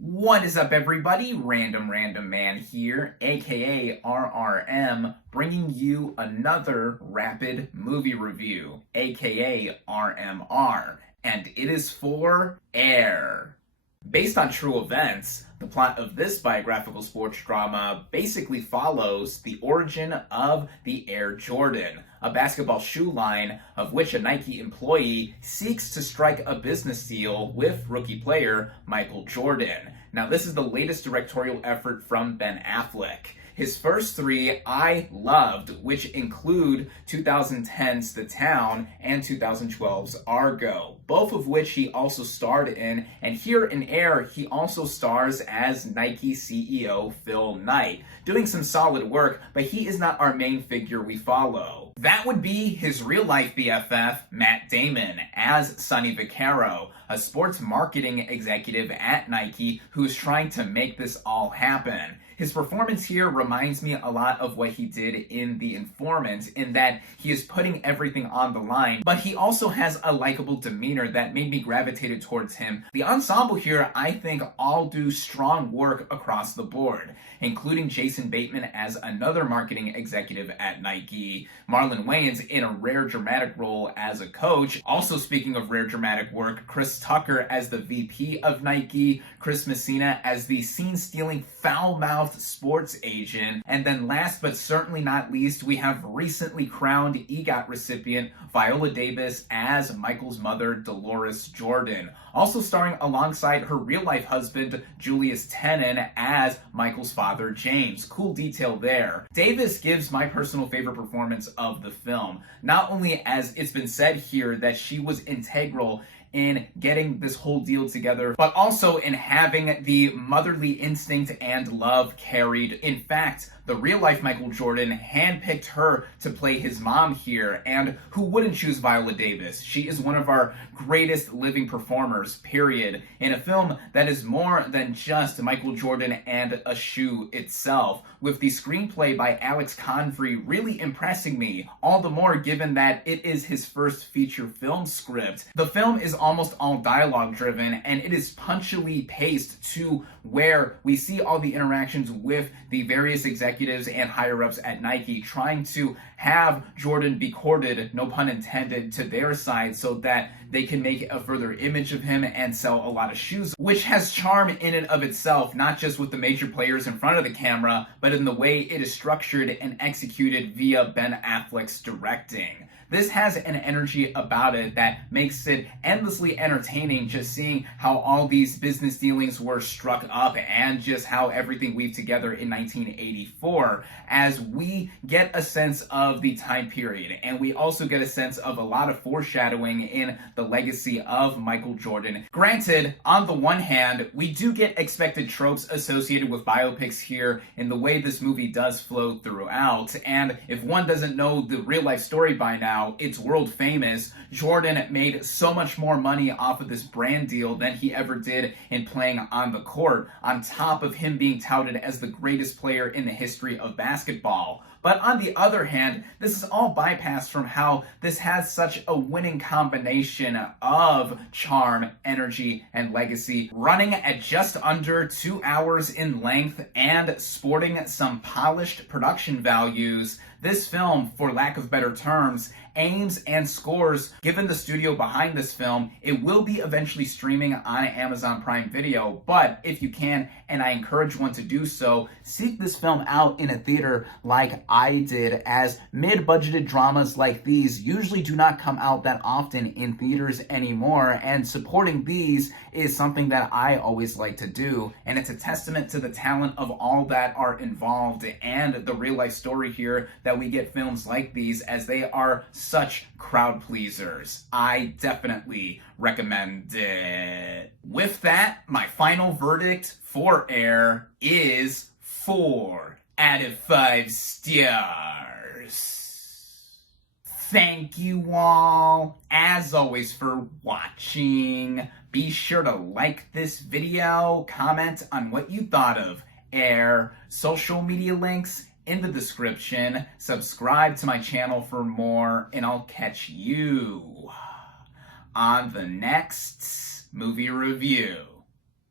What is up, everybody? RandomRandomMan here, aka RRM, bringing you another rapid movie review, aka RMR, and it is for Air. Based on true events, the plot of this biographical sports drama basically follows the origin of the Air Jordan, a basketball shoe line of which a Nike employee seeks to strike a business deal with rookie player Michael Jordan. Now, this is the latest directorial effort from Ben Affleck. His first three I loved, which include 2010's The Town and 2012's Argo, both of which he also starred in, and here in Air, he also stars as Nike CEO Phil Knight, doing some solid work, but he is not our main figure we follow. That would be his real-life BFF, Matt Damon, as Sonny Vaccaro, a sports marketing executive at Nike who is trying to make this all happen. His performance here reminds me a lot of what he did in The Informant, in that he is putting everything on the line, but he also has a likable demeanor that made me gravitate towards him. The ensemble here, I think, all do strong work across the board, including Jason Bateman as another marketing executive at Nike, Marlon Wayans in a rare dramatic role as a coach. Also, speaking of rare dramatic work, Chris Tucker as the VP of Nike, Chris Messina as the scene-stealing, foul-mouthed sports agent, and then last but certainly not least, we have recently crowned EGOT recipient Viola Davis as Michael's mother, Dolores Jordan, also starring alongside her real-life husband, Julius Tenen, as Michael's father, James. Cool detail there. Davis gives my personal favorite performance of the film, not only as it's been said here that she was integral in getting this whole deal together, but also in having the motherly instinct and love carried. In fact, the real-life Michael Jordan handpicked her to play his mom here, and who wouldn't choose Viola Davis? She is one of our greatest living performers, period, in a film that is more than just Michael Jordan and a shoe itself, with the screenplay by Alex Convery really impressing me, all the more given that it is his first feature film script. The film is almost all dialogue driven, and it is punchily paced to where we see all the interactions with the various executives and higher-ups at Nike trying to have Jordan be courted, no pun intended, to their side so that they can make a further image of him and sell a lot of shoes, which has charm in and of itself, not just with the major players in front of the camera, but in the way it is structured and executed via Ben Affleck's directing. This has an energy about it that makes it endlessly entertaining, just seeing how all these business dealings were struck up and just how everything weaved together in 1984, as we get a sense of the time period, and we also get a sense of a lot of foreshadowing in the legacy of Michael Jordan. Granted, on the one hand, we do get expected tropes associated with biopics here in the way this movie does flow throughout, and if one doesn't know the real-life story by now, it's world famous. Jordan made so much more money off of this brand deal than he ever did in playing on the court, on top of him being touted as the greatest player in the history of basketball. But on the other hand, this is all bypassed from how this has such a winning combination of charm, energy, and legacy, running at just under 2 hours in length and sporting some polished production values. This film, for lack of better terms, aims and scores. Given the studio behind this film, it will be eventually streaming on Amazon Prime Video, but if you can, and I encourage one to do so, seek this film out in a theater like I did, as mid-budgeted dramas like these usually do not come out that often in theaters anymore, and supporting these is something that I always like to do, and it's a testament to the talent of all that are involved and the real-life story here that we get films like these, as they are such crowd pleasers. I definitely recommend it. With that, my final verdict for Air is 4 out of 5 stars. Thank you all, as always, for watching. Be sure to like this video, comment on what you thought of Air, social media links in the description, subscribe to my channel for more, and I'll catch you on the next movie review.